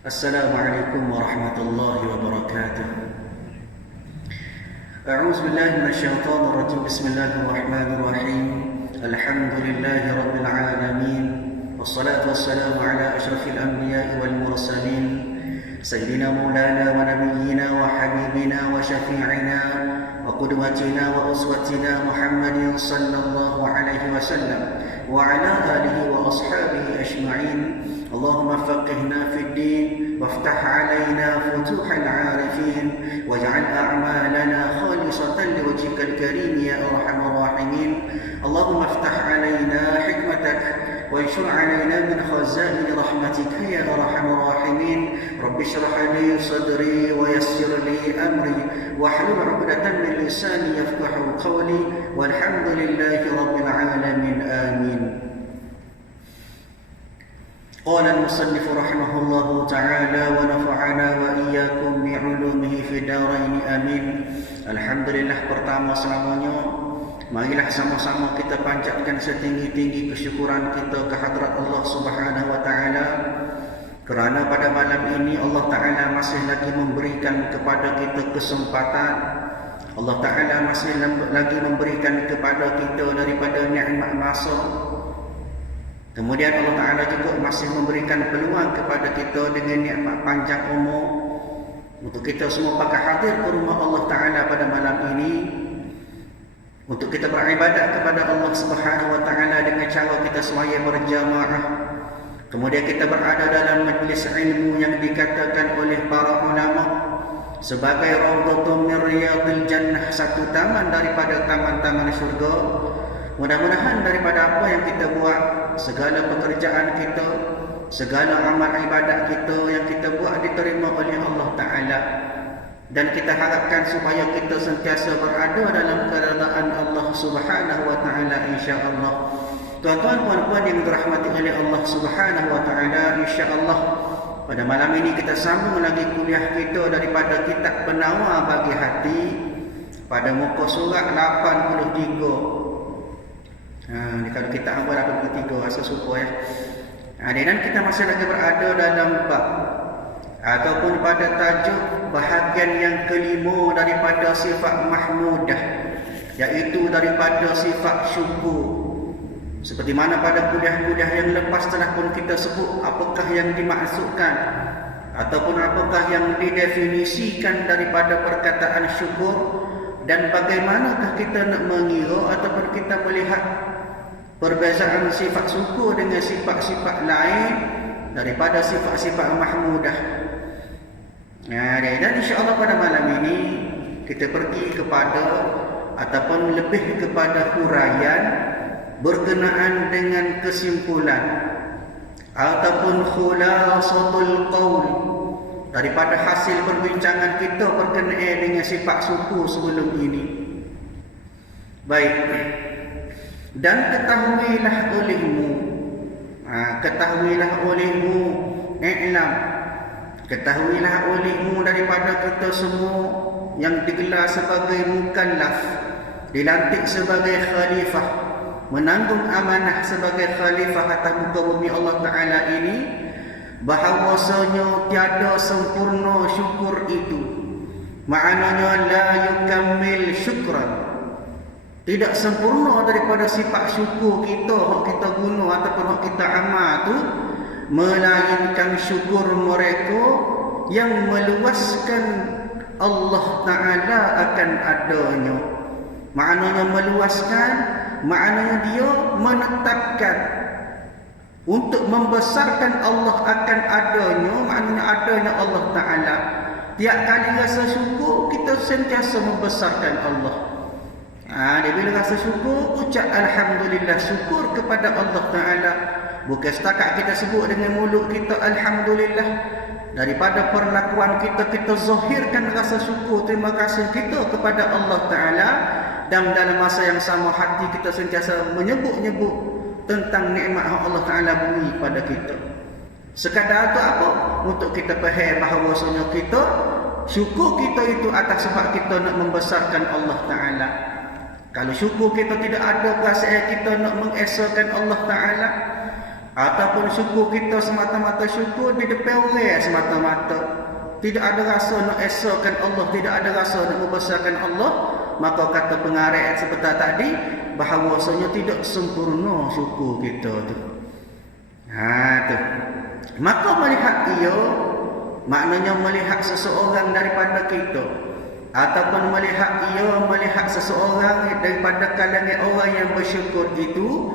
Assalamualaikum warahmatullahi wabarakatuh. A'udzu billahi minasyaitonir rajim. Bismillahirrahmanirrahim. Alhamdulillahi rabbil alamin. Wassalatu wassalamu ala asyrafil anbiya'i wal mursalin. Sayyidina maulana wa nabiyyina wa habibina wa syafi'ina wa qudwatina wa uswatina Muhammadin sallallahu alaihi wasallam wa ala alihi wa ashabihi ajma'in. Allahumma faqihna fid din وافتح علينا فتوح العارفين واجعل أعمالنا خالصة لوجهك الكريم يا أرحم الراحمين. اللهم افتح علينا حكمتك وانشر علينا من خزائن رحمتك يا أرحم الراحمين. رب اشرح لي صدري ويسر لي أمري واحلل عقدة من لساني يفقه قولي والحمد لله رب العالمين آمين. قال المصنف رحمه الله تعالى ونفعنا وإياكم بعلومه في الدارين آمين. Alhamdulillah, pertama selamanya marilah sama-sama kita panjatkan setinggi-tinggi kesyukuran kita ke hadrat Allah Subhanahu wa taala, kerana pada malam ini Allah taala masih lagi memberikan kepada kita kesempatan. Allah taala masih lagi memberikan kepada kita daripada nikmat masa. Kemudian Allah Ta'ala juga masih memberikan peluang kepada kita dengan nikmat panjang umur untuk kita semua pakai hadir ke rumah Allah Ta'ala pada malam ini, untuk kita beribadat kepada Allah Subhanahu Wa Ta'ala dengan cara kita semaya berjamaah. Kemudian kita berada dalam majlis ilmu yang dikatakan oleh para ulama sebagai Raudhatun min Riyadil Jannah, satu taman daripada taman-taman syurga. Mudah-mudahan daripada apa yang kita buat, segala pekerjaan kita, segala amal ibadat kita yang kita buat diterima oleh Allah Ta'ala. Dan kita harapkan supaya kita sentiasa berada dalam keredaan Allah Subhanahu Wa Ta'ala, insya-Allah. Tuan-tuan, puan-puan yang dirahmati oleh Allah Subhanahu Wa Ta'ala, insya-Allah pada malam ini kita sambung lagi kuliah kita daripada kitab Penawar Bagi Hati pada muka surat 83. Kalau kita ambil 83 rasa suka ya. Dan kita masih lagi berada dalam bab ataupun pada tajuk bahagian yang kelima daripada sifat mahmudah, iaitu daripada sifat syukur. Seperti mana pada kuliah-kuliah yang lepas telah pun kita sebut apakah yang dimaksudkan ataupun apakah yang didefinisikan daripada perkataan syukur, dan bagaimanakah kita nak mengira ataupun kita melihat perbezaan sifat syukur dengan sifat-sifat lain daripada sifat-sifat mahmudah. Dan insya-Allah pada malam ini kita pergi kepada ataupun lebih kepada huraian berkenaan dengan kesimpulan ataupun khulasatul qaul daripada hasil perbincangan kita berkenaan dengan sifat syukur sebelum ini. Baik. Dan ketahuilah olehmu, i'lam, ketahuilah olehmu daripada kita semua yang digelar sebagai mukallaf, dilantik sebagai khalifah, menanggung amanah sebagai khalifah atas muka bumi Allah Ta'ala ini, bahawasanya tiada sempurna syukur itu. Maknanya la yukammil syukran, tidak sempurna daripada sifat syukur kita hak kita guna ataupun hak kita amal tu, melainkan syukur mereka yang meluaskan Allah Ta'ala akan adanya. Maknanya meluaskan, maknanya dia menetapkan untuk membesarkan Allah akan adanya, maknanya adanya Allah Ta'ala. Tiap kali rasa syukur, kita sentiasa membesarkan Allah. Dia bila rasa syukur, ucap Alhamdulillah, syukur kepada Allah Ta'ala. Bukan setakat kita sebut dengan mulut kita Alhamdulillah. Daripada perlakuan kita, kita zahirkan rasa syukur, terima kasih kita kepada Allah Ta'ala. Dan dalam masa yang sama, hati kita sentiasa menyebut-nyebut tentang nikmat Allah Ta'ala beri pada kita. Sekadar itu apa? Untuk kita faham bahawasanya kita, syukur kita itu atas sebab kita nak membesarkan Allah Ta'ala. Kalau syukur kita tidak ada perasaan kita nak mengesahkan Allah Ta'ala, ataupun syukur kita semata-mata syukur di depan orang semata-mata, tidak ada rasa nak esahkan Allah, tidak ada rasa nak membesarkan Allah, maka kata pengarang seperti tadi, bahawasanya tidak sempurna syukur kita tu. Tu. Maka melihat ia, maknanya melihat seseorang daripada kita, ataupun melihat seseorang daripada kalangan orang yang bersyukur itu,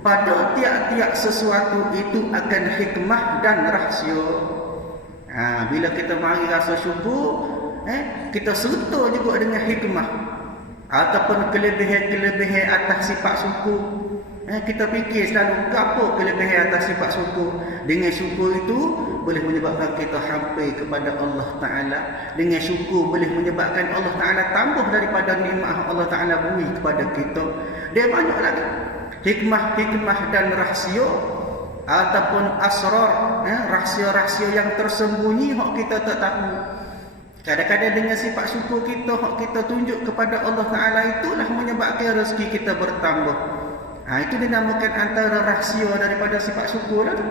pada tiap-tiap sesuatu itu akan hikmah dan rahsia. Bila kita mari rasa syukur, kita serta juga dengan hikmah ataupun kelebihan-kelebihan atas sifat syukur. Kita fikir selalu apa kelebihan atas sifat syukur. Dengan syukur itu boleh menyebabkan kita hampir kepada Allah Ta'ala. Dengan syukur boleh menyebabkan Allah Ta'ala tambah daripada nikmat Allah Ta'ala beri kepada kita. Dia banyak lagi hikmah-hikmah dan rahsia ataupun asrar, rahsia-rahsia yang tersembunyi hak kita tak tahu. Kadang-kadang dengan sifat syukur kita, hak kita tunjuk kepada Allah Ta'ala, itulah menyebabkan rezeki kita bertambah. Itu dinamakan antara rahsia daripada sifat syukur lah tu.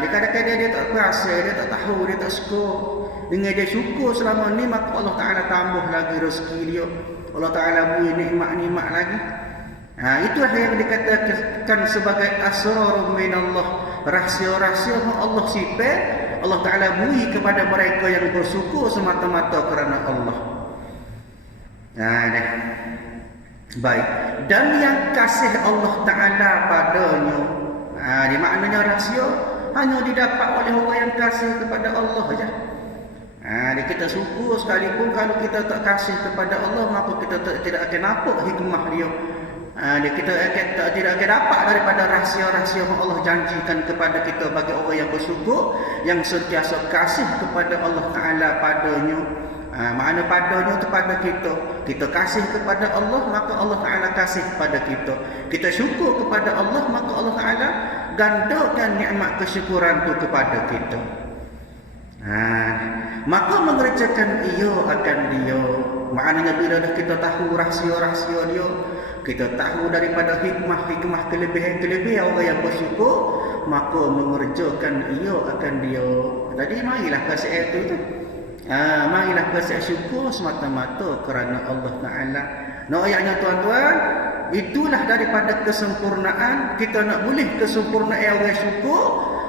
Dia kadang-kadang dia tak rasa, dia tak tahu, dia tak suka. Dengan dia syukur selama ni, maka Allah Ta'ala tambah lagi rezeki dia. Allah Ta'ala beri nikmat-nikmat lagi. Itulah yang dikatakan sebagai asrar minallah, rahsia-rahsia Allah sifat Allah Ta'ala beri kepada mereka yang bersyukur semata-mata kerana Allah. Baik. Dan yang kasih Allah Ta'ala padanya, di maknanya rahsia hanya didapat oleh orang yang kasih kepada Allah saja. Kita syukur sekalipun kalau kita tak kasih kepada Allah, maka kita tidak akan nampak hikmah dia. Kita tidak akan dapat daripada rahsia-rahsia yang Allah janjikan kepada kita bagi orang yang bersyukur, yang sentiasa kasih kepada Allah Ta'ala padanya. Makna padanya itu pada kita. Kita kasih kepada Allah, maka Allah Ta'ala kasih kepada kita. Kita syukur kepada Allah, maka Allah Ta'ala gandakan nikmat kesyukuran itu kepada kita. Maka mengerjakan ia akan dia. Maknanya bila dah kita tahu rahsia-rahsia dia, kita tahu daripada hikmah-hikmah kelebihan-kelebihan orang yang bersyukur, maka mengerjakan ia akan dia. Tadi marilah kasih itu tu. Marilah kasih syukur semata-mata kerana Allah Ta'ala. Ayatnya tuan-tuan, itulah daripada kesempurnaan. Kita nak boleh kesempurnaan orang syukur,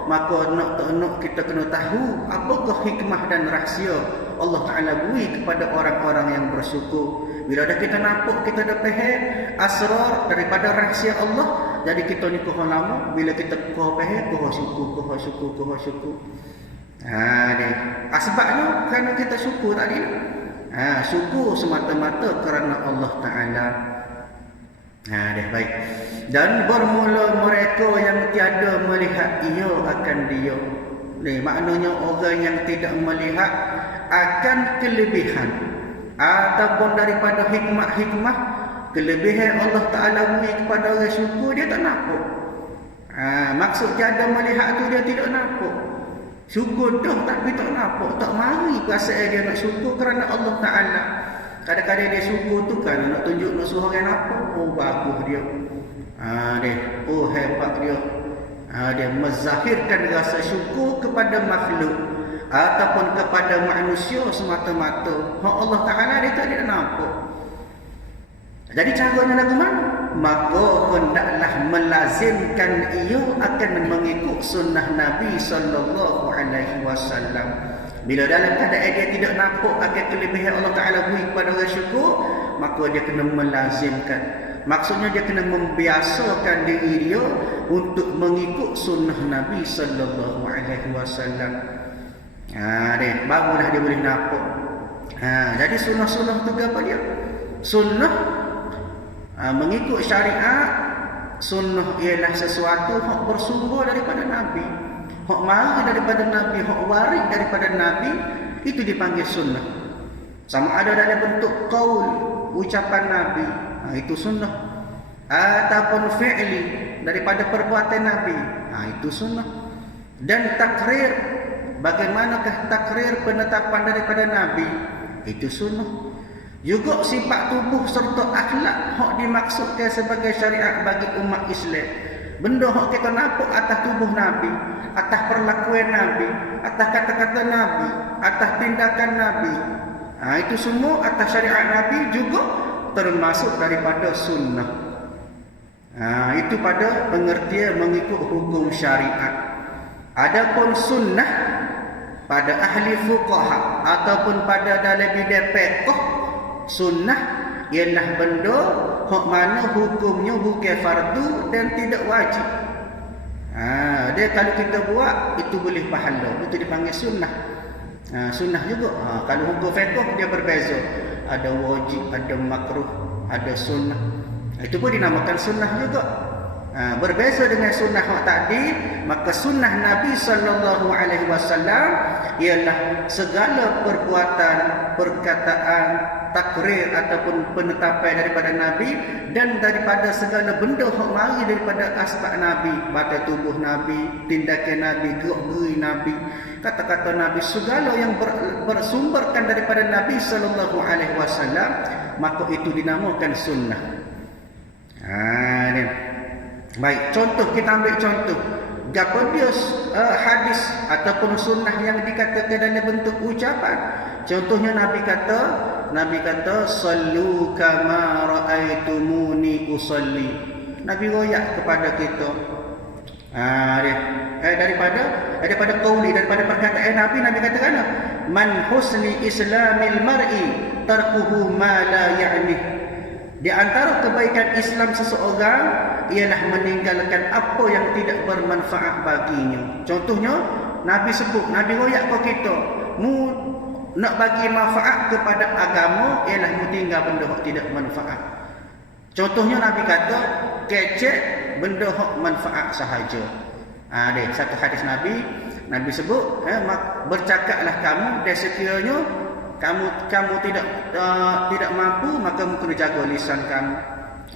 maka nak kita kena tahu apakah hikmah dan rahsia Allah Ta'ala beri kepada orang-orang yang bersyukur. Bila dah kita nampak, kita dah faham asrar daripada rahsia Allah, jadi kita ni kohon lama. Bila kita kohon faham, kohon syukur. Sebabnya kerana kita syukur tadi. Syukur semata-mata kerana Allah Ta'ala. Baik. Dan bermula mereka yang tiada melihat ia akan dia. Maknanya orang yang tidak melihat akan kelebihan ataupun daripada hikmah-hikmah kelebihan Allah Ta'ala beri kepada orang syukur, dia tak nampak. Maksud tiada melihat tu dia tidak nampak. Syukur dah tapi tak nampak, tak mari perasaan dia nak syukur kerana Allah Ta'ala. Kadang-kadang dia syukur tu kan nak tunjuk nak suruh orang nampak, bagus dia. Hebat dia. Dia menzahirkan rasa syukur kepada makhluk ataupun kepada manusia semata-mata. Allah Ta'ala dia tak ada nampak. Jadi caranya lagu mana? Maka hendaklah melazimkan ia akan mengikut sunnah Nabi sallallahu alaihi wasallam. Bila dalam keadaan dia tidak nampak akan kelebihan Allah Ta'ala beri kepada orang syukur, maka dia kena melazimkan. Maksudnya dia kena membiasakan diri dia untuk mengikut sunnah Nabi sallallahu alaihi wasallam. Barulah dia boleh nampak. Jadi sunnah-sunnah tu apa dia? Sunnah mengikut syariat. Sunnah ialah sesuatu hak bersumber daripada Nabi, hak mari daripada Nabi, hak waris daripada Nabi, itu dipanggil sunnah. Sama ada dalam bentuk qaul, ucapan Nabi, itu sunnah, ataupun fi'li, daripada perbuatan Nabi, itu sunnah. Dan takrir, bagaimanakah takrir penetapan daripada Nabi, itu sunnah. Juga sifat tubuh serta akhlak hak dimaksudkan sebagai syariat bagi umat Islam. Benda hak kita nampak atas tubuh Nabi, atas perlakuan Nabi, atas kata-kata Nabi, atas tindakan Nabi. Itu semua atas syariat Nabi juga termasuk daripada sunnah. Itu pada pengertian mengikut hukum syariat. Adapun sunnah pada ahli fuqaha ataupun pada dalam bidang fiqh, sunnah ialah benda hak mana hukumnya bukan fardu dan tidak wajib. Dia kalau kita buat itu boleh pahala, itu dipanggil sunnah. Sunnah juga. Kalau hukum fiqh dia berbeza. Ada wajib, ada makruh, ada sunnah. Itu pun dinamakan sunnah juga. Berbeza dengan sunnah hak tadi, maka sunnah Nabi sallallahu alaihi wasallam ialah segala perbuatan, perkataan, takrir ataupun penetapan daripada Nabi dan daripada segala benda hak mari daripada aspek Nabi, badan tubuh Nabi, tindakan Nabi, gerak-geri Nabi, kata-kata Nabi, segala yang bersumberkan daripada Nabi sallallahu alaihi wasallam, maka itu dinamakan sunnah. Baik, contoh, kita ambil contoh. Gapo dia hadis ataupun sunnah yang dikatakan dalam bentuk ucapan. Contohnya Nabi kata sallu kama raaitumuni usalli. Nabi royak kepada kita. Daripada qauli, daripada perkataan Nabi katakan, man husni islamil mar'i tarkuhu ma la ya'ni. Di antara kebaikan Islam seseorang ialah meninggalkan apa yang tidak bermanfaat baginya. Contohnya, Nabi sebut, Nabi royak ke kita, mu nak bagi manfaat kepada agama ialah mu tinggal benda yang tidak manfaat. Contohnya Nabi kata, kecek benda yang manfaat sahaja. Ada satu hadis Nabi sebut, bercakaplah kamu dan sekiranya kamu tidak mampu, maka kamu kena jaga lisan kamu.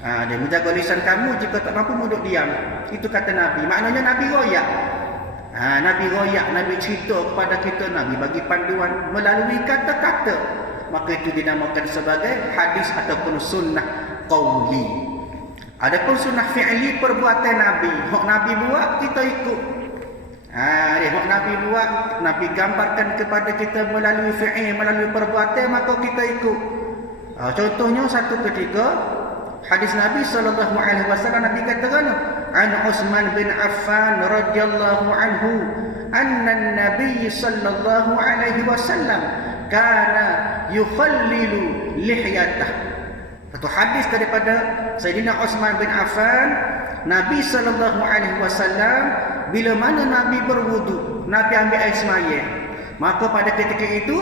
Dia menjaga lisan kamu, jika tak mampu duduk diam. Itu kata Nabi. Maknanya Nabi royak. Nabi cerita kepada kita, Nabi bagi panduan melalui kata-kata. Maka itu dinamakan sebagai hadis ataupun sunnah qauli. Adapun sunnah fi'li, perbuatan Nabi. Hak Nabi buat, kita ikut. Hak Nabi buat, Nabi gambarkan kepada kita melalui fi'il, melalui perbuatan, maka kita ikut. Contohnya satu ketika hadis Nabi sallallahu alaihi wasallam, Nabi katakan, an Utsman bin Affan radhiyallahu anhu anna an-nabiy sallallahu alaihi wasallam kana yukhallilu lihyatah. Satu hadis daripada Sayyidina Utsman bin Affan, Nabi sallallahu alaihi wasallam bila mana Nabi berwudu, Nabi ambil air semaya, maka pada ketika itu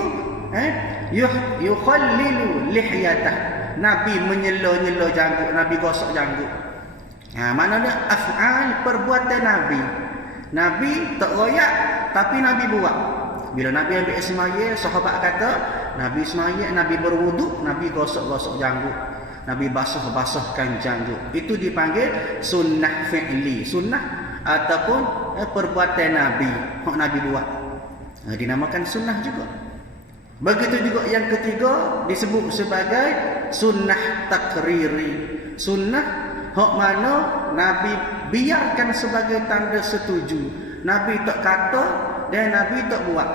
yukhallilu lihyatah, Nabi menyela-nyela janggut, Nabi gosok janggut. Maknanya af'al, perbuatan Nabi. Nabi tak royak, tapi Nabi buat. Bila Nabi ambil air semaya, sahabat kata, Nabi semaya, Nabi berwudu, Nabi gosok-gosok janggut, Nabi basah-basahkan janggut. Itu dipanggil sunnah fi'li, sunnah ataupun perbuatan Nabi, hak Nabi buat, dinamakan sunnah juga. Begitu juga yang ketiga disebut sebagai sunnah takriri, sunnah hak mana Nabi biarkan sebagai tanda setuju, Nabi tak kata dan Nabi tak buat.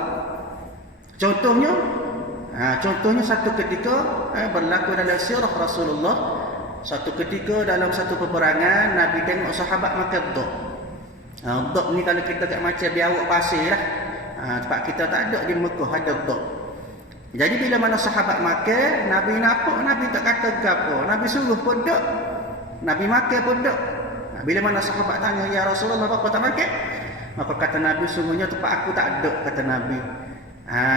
Contohnya satu ketika berlaku dalam sirah Rasulullah. Satu ketika dalam satu peperangan, Nabi tengok sahabat makan dok. Dok ni kalau kita kat macam biawak pasir lah. Tempat kita tak ada di Mekah ada dok. Jadi bila mana sahabat makan, Nabi nampak, Nabi tak kata gapo, Nabi suruh pun dok, Nabi makan pun dok. Bila mana sahabat tanya, ya Rasulullah, apa tak makan? Maka kata Nabi, sungguhnya tempat aku tak ada, kata Nabi.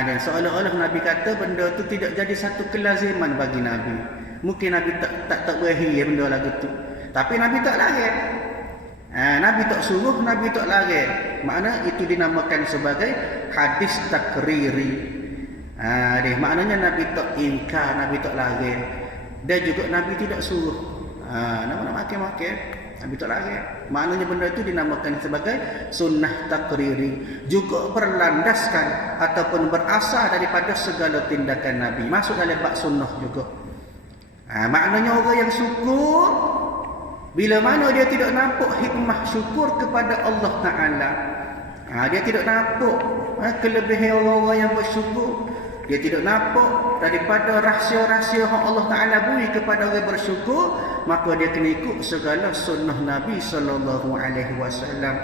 Dan seolah-olah Nabi kata benda tu tidak jadi satu kelaziman bagi Nabi. Mungkin Nabi tak berakhir benda lagu tu, tapi Nabi tak larang. Nabi tak suruh, Nabi tak larang. Makna itu dinamakan sebagai hadis takriri. Maknanya Nabi tak ingkar, Nabi tak larang. Dan juga Nabi tidak suruh. Nak makan-makan, Nabi tak larang. Maknanya benda itu dinamakan sebagai sunnah takriri. Juga berlandaskan ataupun berasal daripada segala tindakan Nabi. Masuk dalam bab sunnah juga. Maknanya orang yang syukur, bila mana dia tidak nampak hikmah syukur kepada Allah Ta'ala, dia tidak nampak kelebihan orang-orang yang bersyukur, dia tidak nampak daripada rahsia-rahsia yang Allah Ta'ala beri kepada orang bersyukur, maka dia kena ikut segala sunnah Nabi Sallallahu Alaihi Wasallam.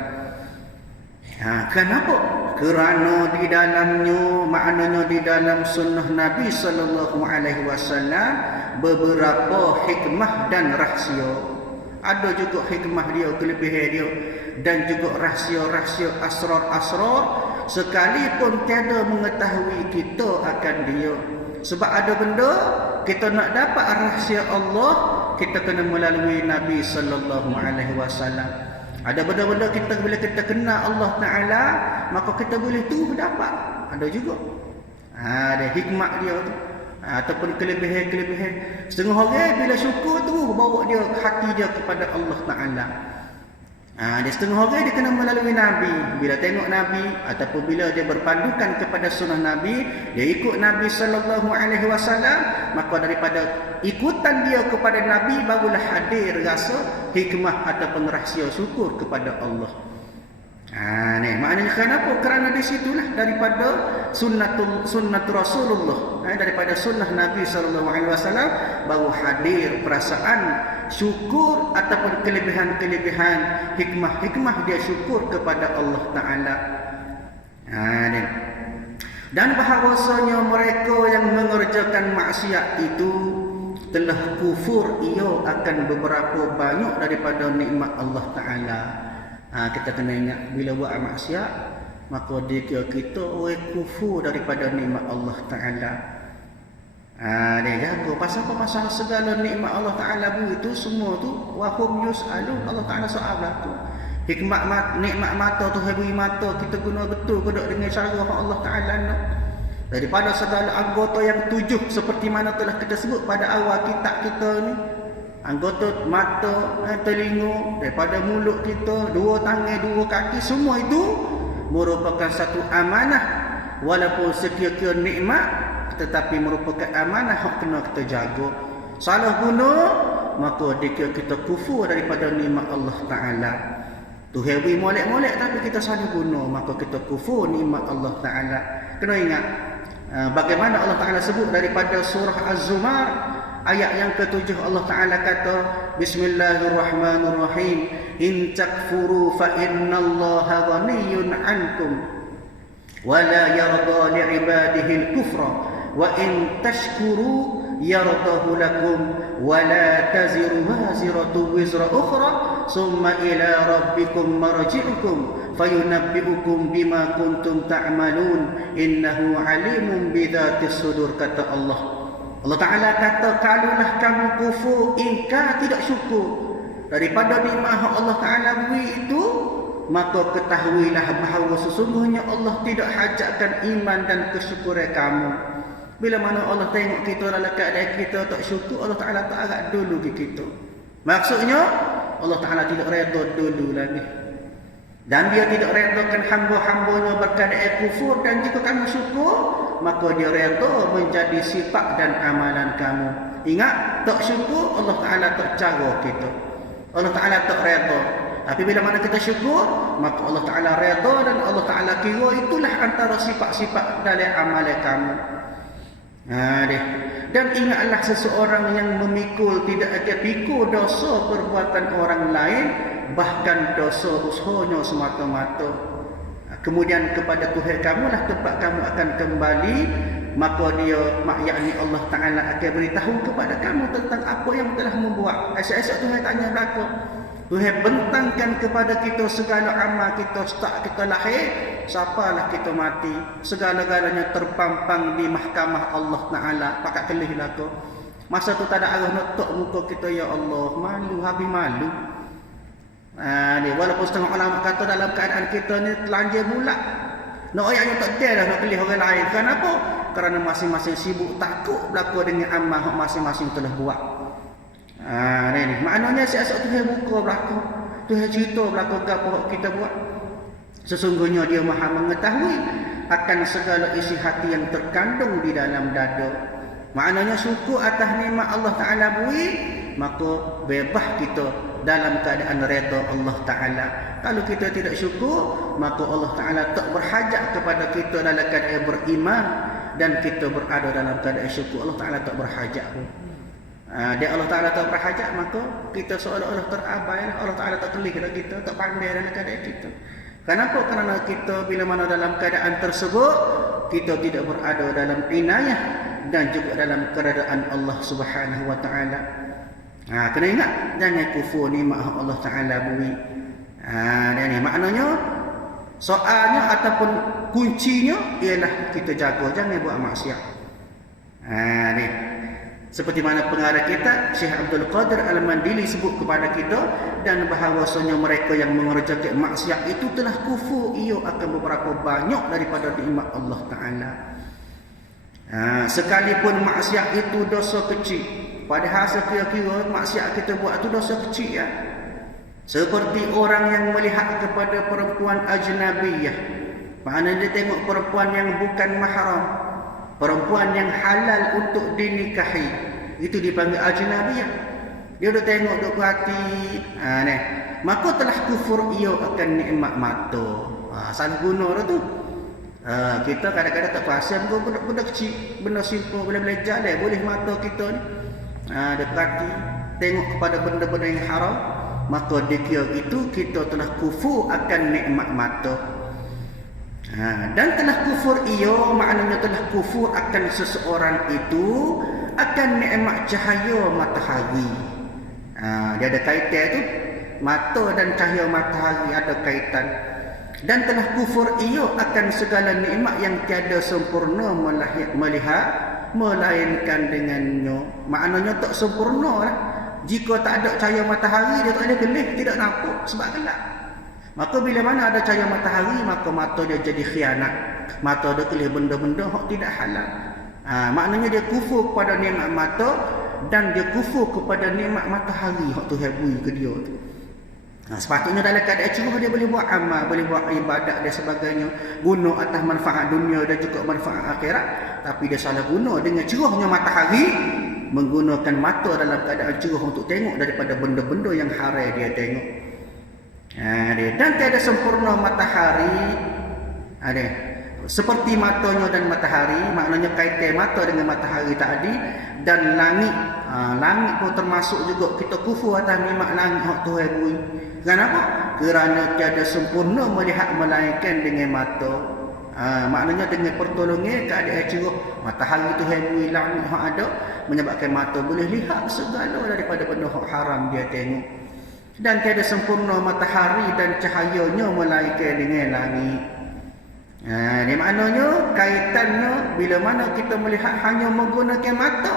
Kenapa? Kerana di dalamnya, maknanya di dalam sunnah Nabi Sallallahu Alaihi Wasallam beberapa hikmah dan rahsia. Ada juga hikmah dia, kelebihan dia, dan juga rahsia-rahsia, asrar-asrar, sekalipun tiada mengetahui kita akan dia. Sebab ada benda kita nak dapat rahsia Allah, kita kena melalui Nabi Sallallahu Alaihi Wasallam. Ada benda-benda kita bila kita kenal Allah Ta'ala, maka kita boleh tu dapat. Ada juga. Ada hikmah dia tu. Ataupun kelebihan-kelebihan. Setengah orang bila syukur tu bawa dia hati dia kepada Allah Ta'ala. Dia setengah orang dia kena melalui Nabi. Bila tengok Nabi ataupun bila dia berpandukan kepada sunnah Nabi, dia ikut Nabi Sallallahu Alaihi Wasallam, maka daripada ikutan dia kepada Nabi barulah hadir rasa hikmah ataupun rahsia syukur kepada Allah. Ni maknanya kenapa? Kerana di situlah daripada sunnat Rasulullah, daripada sunnah Nabi Sallallahu Alaihi Wasallam baru hadir perasaan syukur ataupun kelebihan-kelebihan, hikmah-hikmah dia syukur kepada Allah Ta'ala. Dan bahawasanya mereka yang mengerjakan maksiat itu telah kufur ia akan beberapa banyak daripada nikmat Allah Ta'ala. Kita kena ingat, bila buat maksiat, maka dia kira kita orang kufur daripada nikmat Allah Ta'ala. Dia jaga pasal apa? Pasal segala nikmat Allah Ta'ala itu semua tu wahum yus'alun, Allah Ta'ala soal lah tu. Hikmat nikmat mata tu, beri mata kita guna betul ke tak dengan cara Allah Ta'ala nak. Daripada segala anggota yang 7 seperti mana telah kita sebut pada awal kitab kita ni, anggota mata, telinga, daripada mulut kita, 2 tangan, 2 kaki, semua itu merupakan satu amanah. Walaupun sekira-kira nikmat, tetapi merupakan amanah yang kena kita jaga. Salah guna, maka dikira kita kufur daripada nikmat Allah Ta'ala. Tuhan beri molek-molek tapi kita salah guna, maka kita kufur nikmat Allah Ta'ala. Kena ingat bagaimana Allah Ta'ala sebut daripada surah Az-Zumar ayat yang ke-7. Allah Ta'ala kata, Bismillahirrahmanirrahim, in takfuru fa innallaha ghaniyyun ankum wa la yarda li'ibadihi al-kufra wa in tashkuru yardahu lakum wa la taziru waziratu wizra ukhra summa ila rabbikum marji'ukum fayunabbi'ukum bima kuntum ta'malun innahu alimun bidzatis sudur. Kata Allah Ta'ala kata, kalaulah kamu kufur, ingkar tidak syukur daripada nikmat Allah Ta'ala beri itu, maka ketahuilah bahawa sesungguhnya Allah tidak hajatkan iman dan kesyukuran kamu. Bila mana Allah tengok kita dalam keadaan kita tak syukur, Allah Ta'ala tak agak dulu ke kita. Maksudnya Allah Ta'ala tidak redha dulu lagi. Dan dia tidak redakan hamba-hambanya berkeadaan kufur, dan jika kamu syukur, maka dia reda menjadi sifat dan amalan kamu. Ingat, tak syukur Allah Ta'ala tak cara kita, Allah Ta'ala tak reda. Tapi bila mana kita syukur, maka Allah Ta'ala reda, dan Allah Ta'ala kira itulah antara sifat-sifat dalam amalan kamu. Dan ingatlah seseorang yang memikul tidak akan pikul dosa perbuatan orang lain, bahkan dosa usahanya semata-mata. Kemudian kepada Tuhan kamulah tempat kamu akan kembali, maka dia yakni Allah Ta'ala akan beritahu kepada kamu tentang apa yang telah membuat. Esok-esok Tuhan tanya belaka, Tuhan bentangkan kepada kita segala amal kita start kita lahir, siapalah kita mati, segala-galanya terpampang di mahkamah Allah Ta'ala. Pakat kelih belaka. Masa tu tak ada arah notok muka kita, ya Allah, malu, habis malu. Walaupun setengah ulama kata dalam keadaan kita ni telanjang bulat, nak ayatnya tak ada dah nak pilih orang lain. Kenapa? Kerana masing-masing sibuk takut berlaku dengan amal yang masing-masing telah buat. Ni maknanya siasat Tuhan buka berlaku, Tuhan cerita berlaku apa kita buat. Sesungguhnya dia maha mengetahui akan segala isi hati yang terkandung di dalam dada. Maknanya syukur atas nikmat Allah Ta'ala beri, maka bebas kita dalam keadaan redha Allah Ta'ala. Kalau kita tidak syukur, maka Allah Ta'ala tak berhajat kepada kita dalam keadaan beriman, dan kita berada dalam keadaan syukur. Allah Ta'ala tak berhajat. Dia Allah Ta'ala tak berhajat, maka kita seolah-olah terabai. Allah Ta'ala tak kelih dah kita, tak pandai dalam keadaan kita. Kenapa? Kerana kita bila mana dalam keadaan tersebut, kita tidak berada dalam inayah dan juga dalam keadaan Allah Subhanahu wa Ta'ala. Kena ingat, jangan kufur nikmat Allah Ta'ala beri. Dan ni maknanya, soalnya ataupun kuncinya ialah kita jaga, jangan buat maksiat. Ni seperti mana pengarah kita Syekh Abdul Qadir Al-Mandili sebut kepada kita, dan bahawasanya mereka yang mengerjakan maksiat itu telah kufur ia akan beberapa banyak daripada nikmat Allah Ta'ala. Sekalipun maksiat itu dosa kecil, padahal sekira-kira maksiat kita buat itu dosa kecil ya. Seperti orang yang melihat kepada perempuan ajnabiyah, maknanya dia tengok perempuan yang bukan mahram, perempuan yang halal untuk dinikahi, itu dipanggil ajnabiyah. Dia dah tengok, duk perhati, maka telah kufur ia akan nikmat mata. Salah guna tu. Kita kadang-kadang tak perasan benda kecil, benda simple, boleh belajar dah, boleh mata kita ni. Dia perhati, tengok kepada benda-benda yang haram, maka dikira itu kita telah kufur akan nikmat mata. Dan telah kufur ia maknanya telah kufur akan seseorang itu akan nikmat cahaya matahari. Dia ada kaitan tu, mata dan cahaya matahari ada kaitan. Dan telah kufur ia akan segala nikmat yang tiada sempurna melihat melainkan dengannya. Maknanya tak sempurna lah. Jika tak ada cahaya matahari, dia tak ada gelih, tidak nampak sebab gelap. Maka bila mana ada cahaya matahari, maka mata dia jadi khianat. Mata dia kelih benda-benda yang tidak halal. Maknanya dia kufur kepada nikmat mata, dan dia kufur kepada nikmat matahari yang Tuhan beri ke dia tu. Sepatutnya dalam keadaan cerah dia boleh buat amal, boleh buat ibadat dan sebagainya, guna atas manfaat dunia dan juga manfaat akhirat. Tapi dia salah guna dengan cerahnya matahari, menggunakan mata dalam keadaan cerah untuk tengok daripada benda-benda yang haram dia tengok. Dan tiada sempurna matahari, seperti matanya dan matahari, maknanya kaitan mata dengan matahari tadi, dan langit. Langit pun termasuk juga kita kufur atas nikmat langit hak Tuhan beri. Kenapa? Kerana tiada sempurna melihat melainkan dengan mata. Maknanya dengan pertolongan keadaan cerah matahari Tuhan beri, langit hak ada, menyebabkan mata boleh lihat segala daripada benda hak haram dia tengok. Dan tiada sempurna matahari dan cahayanya melainkan dengan langit. Ini maknanya kaitannya bila mana kita melihat hanya menggunakan mata,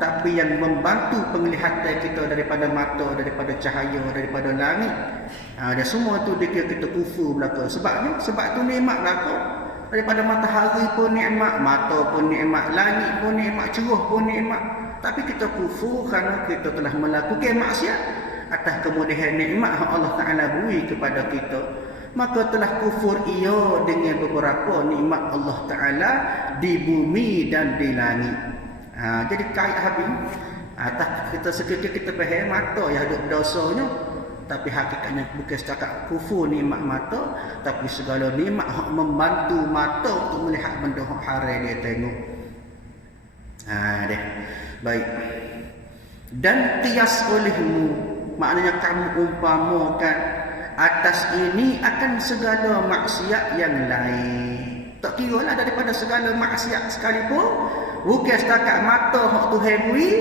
tapi yang membantu penglihatan kita daripada mata, daripada cahaya, daripada langit, dan semua tu dia kita kufur belaka. Sebab tu nikmat belaka. Daripada matahari pun nikmat, mata pun nikmat, langit pun nikmat, cerah pun nikmat. Tapi kita kufur kerana kita telah melakukan maksiat atas kemudahan nikmat yang Allah Ta'ala beri kepada kita. Maka telah kufur ia dengan beberapa nikmat Allah Ta'ala di bumi dan di langit. Jadi kait habis. Tak kita sekiranya kita faham mata yang ada dosanya, tapi hakikatnya bukan setakat kufur nikmat mata, tapi segala nikmat yang membantu mata untuk melihat benda yang haram dia tengok. Baik. Dan qiyas olehmu, maknanya kamu umpamakan atas ini akan segala maksiat yang lain. Tak kira lah daripada segala maksiat sekalipun, bukan setakat mata hak Tuhan beri,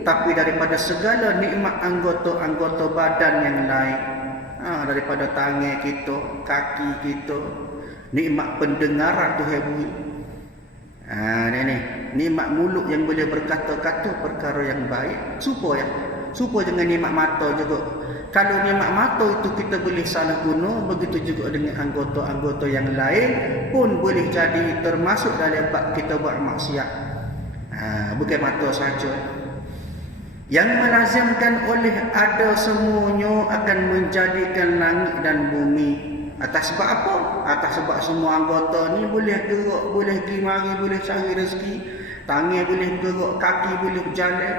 tapi daripada segala nikmat anggota-anggota badan yang lain. Daripada tangan kita, kaki kita, nikmat pendengaran Tuhan beri. Ni nikmat mulut yang boleh berkata-kata perkara yang baik. Supaya dengan nikmat mata juga. Kalau nikmat mata itu kita boleh salah guna, begitu juga dengan anggota-anggota yang lain pun boleh jadi termasuk dalam bab kita buat maksiat. Bukan mata saja. Yang melazimkan oleh ada semuanya akan menjadikan langit dan bumi. Atas sebab apa? Atas sebab semua anggota ni boleh gerak, boleh pergi mari, boleh cari rezeki. tangan boleh bergerak, kaki boleh berjalan,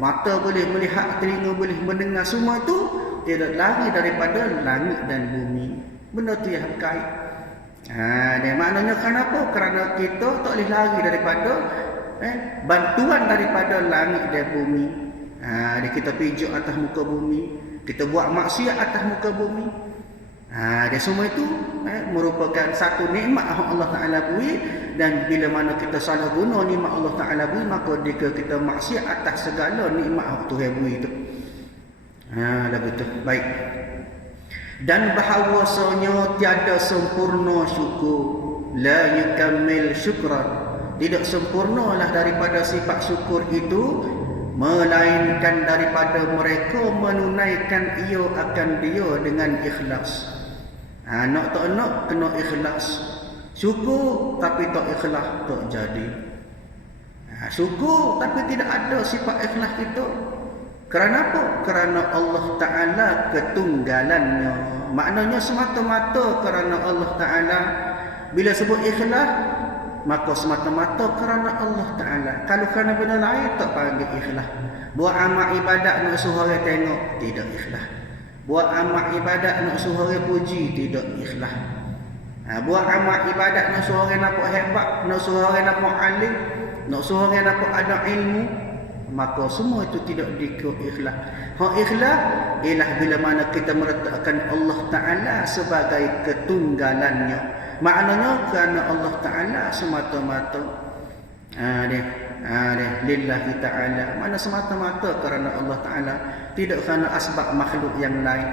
mata boleh melihat, telinga boleh mendengar, semua itu tidak lari daripada langit dan bumi. Benda tu yang kait. Dia maknanya kenapa? Kerana kita tak boleh lari daripada bantuan daripada langit dan bumi. Dia kita pijak atas muka bumi, kita buat maksiat atas muka bumi. Dia semua itu merupakan satu nikmat Allah Ta'ala beri. Dan bila mana kita salah guna nikmat Allah Ta'ala beri, maka jika kita maksiat atas segala nikmat Tuhan beri itu. Lagu tu. Baik. Dan bahawasanya tiada sempurna syukur, la yukammil syukran, tidak sempurnalah daripada sifat syukur itu, melainkan daripada mereka menunaikan ia akan dia dengan ikhlas. Nak tak nak kena ikhlas. Syukur tapi tak ikhlas tak jadi. Syukur tapi tidak ada sifat ikhlas kita. Kerana apa? Kerana Allah Ta'ala ketunggalannya. Maknanya semata-mata kerana Allah Ta'ala. Bila sebut ikhlas, maka semata-mata kerana Allah Ta'ala. Kalau kerana benda lain, tak panggil ikhlas. Buat amal ibadat nak suruh orang tengok, tidak ikhlas. Buat amal ibadat nak suruh orang puji, tidak ikhlas. Buat amal ibadat nak suruh orang nampak hebat, nak suruh orang nampak alim, nak suruh orang nampak ada ilmu, maka semua itu tidak dikira ikhlas. Ikhlas ialah bila mana kita meletakkan Allah Ta'ala sebagai ketunggalannya. Maknanya kerana Allah Ta'ala semata-mata. Lillahi Ta'ala. Mana semata-mata kerana Allah Ta'ala, tidak kerana asbab makhluk yang lain.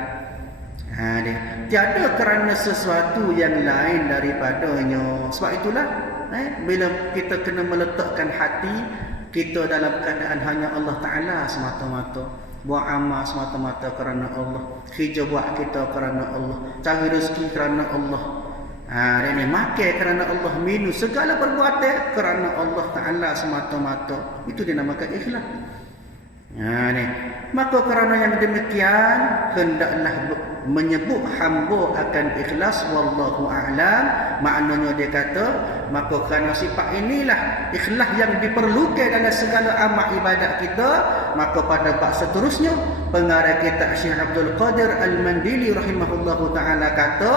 Tiada kerana sesuatu yang lain daripadanya. Sebab itulah bila kita kena meletakkan hati kita dalam keadaan hanya Allah Ta'ala semata-mata. Buat amal semata-mata kerana Allah. Kerja buat kita kerana Allah. Cari rezeki kerana Allah. Makan kerana Allah. Minum segala perbuatan kerana Allah Ta'ala semata-mata. Itu dinamakan ikhlas. Maka kerana yang demikian, hendaklah menyebut hamba akan ikhlas. Wallahu a'lam. Maknanya dia kata, maka kerana sifat inilah ikhlas yang diperlukan dalam segala amal ibadat kita, maka pada bab seterusnya pengarang kitab Syekh Abdul Qadir Al-Mandili rahimahullahu ta'ala kata,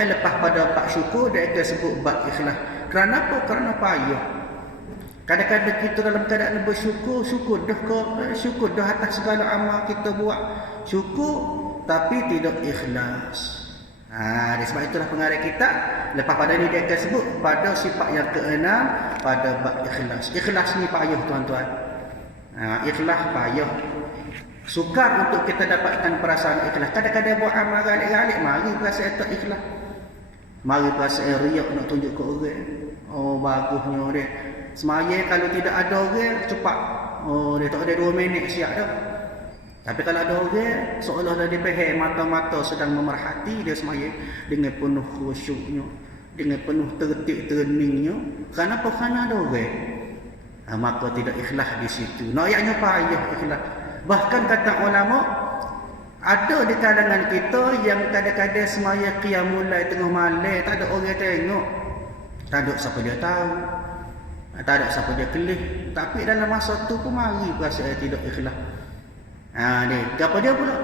lepas pada bab syukur dia akan sebut bab ikhlas. Kerana apa? Kerana payah. Kadang-kadang kita dalam keadaan bersyukur, syukur dah atas segala amal kita buat. Syukur tapi tidak ikhlas. Sebab itulah pengarang kitab lepas pada ini dia akan sebut pada sifat yang keenam pada bab ikhlas. Ikhlas ni payah tuan-tuan. Ikhlas payah. Sukar untuk kita dapatkan perasaan ikhlas. Kadang-kadang buat amal galik-galik, mari perasaan tak ikhlas. Mari perasaan riak nak tunjuk ke orang. Oh bagusnya dia. Semaya kalau tidak ada orang, cepat. Dia tak ada 2 minit siap dah. Tapi kalau ada orang, seolah-olah dia faham mata-mata sedang memerhati dia semaya dengan penuh khusyuknya, dengan penuh tertib teningnya. Kenapa? Kerana ada orang. Maka tidak ikhlas di situ. Ayatnya payah ikhlas. Bahkan kata ulama, ada di kalangan kita yang kadang-kadang semaya qiyamul lail tengah malam, tak ada orang tengok. Tak ada siapa dia tahu. Tak ada siapa dia kelih. Tapi dalam masa tu pun mari perasaan tidak ikhlas. Apa dia pula?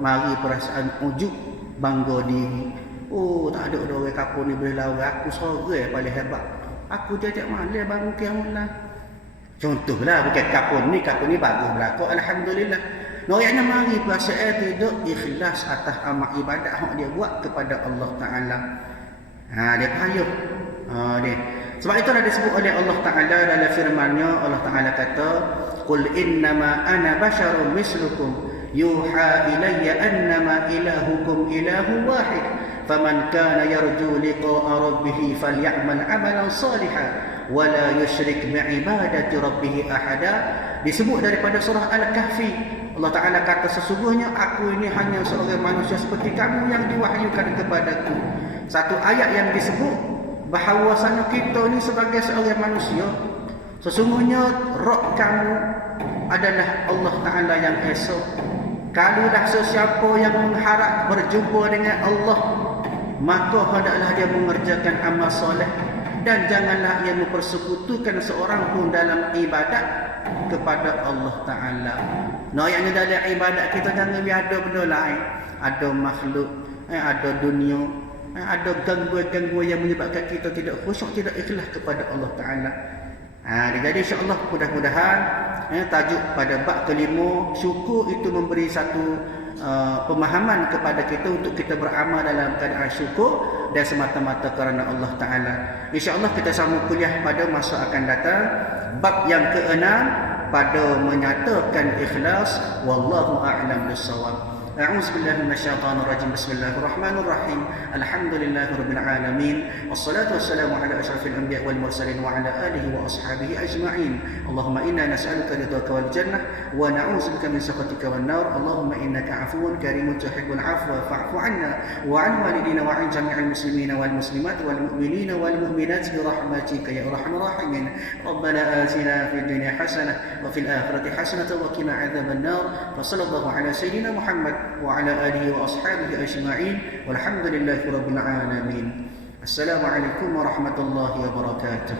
Mari perasaan ujub, bangga diri. Oh, tak ada orang kapur ni boleh lawan aku, seorang paling hebat. Aku jajak malam bangun qiyamul. Contohlah, bukan kapur ni bagus berlaku, alhamdulillah. Ayatnya mari perasaan tidak ikhlas atas amal ibadat yang dia buat kepada Allah Ta'ala. Dia payah. Sebab itulah disebut oleh Allah Ta'ala dalam firman-Nya. Allah Ta'ala kata, qul innama ana basyarum mislukum yuha ilayya annama ilahukum ilahu wahid faman kana yarju liqa'a rabbih falyamal 'amalan salihan wa la yusyrik bi'ibadati rabbih ahada. Disebut daripada surah Al-Kahfi. Allah Ta'ala kata, sesungguhnya aku ini hanya seorang manusia seperti kamu yang diwahyukan kepadaku. Satu ayat yang disebut bahawasanya kita ni sebagai seorang manusia, sesungguhnya Rabb kamu adalah Allah Ta'ala yang Esa. Kalaulah sesiapa yang mengharap berjumpa dengan Allah, maka hendaklah dia mengerjakan amal soleh. dan janganlah ia mempersekutukan seorang pun dalam ibadat kepada Allah Ta'ala. Ayatnya dalam ibadat kita jangan biar ada benda lain, ada makhluk, ada dunia, ada gangguan-gangguan yang menyebabkan kita tidak khusyuk, tidak ikhlas kepada Allah Ta'ala. Jadi insya-Allah mudah-mudahan tajuk pada bab kelima, syukur itu memberi satu pemahaman kepada kita untuk kita beramal dalam keadaan syukur dan semata-mata kerana Allah Ta'ala. InsyaAllah kita sambung kuliah pada masa akan datang. Bab yang ke-6 pada menyatakan ikhlas. Wallahu a'lam bissawab. أعوذ بالله من الشيطان الرجيم. بسم الله الرحمن الرحيم. الحمد لله رب العالمين والصلاة والسلام على أشرف الأنبياء والمرسلين وعلى آله وأصحابه أجمعين. اللهم إنا نسألك رضاك والجنة ونعوذ بك من سخطك والنار. اللهم إنك عفو كريم تحب العفو فاعف عنا وعن والدينا وعن جميع المسلمين والمسلمات والمؤمنين والمؤمنات برحمتك يا أرحم الراحمين. ربنا آتنا في الدنيا حسنة وفي الآخرة حسنة وقنا عذاب النار. وصلى الله على سيدنا محمد وعلى آله وأصحابه أجمعين والحمد لله رب العالمين. السلام عليكم ورحمة الله وبركاته.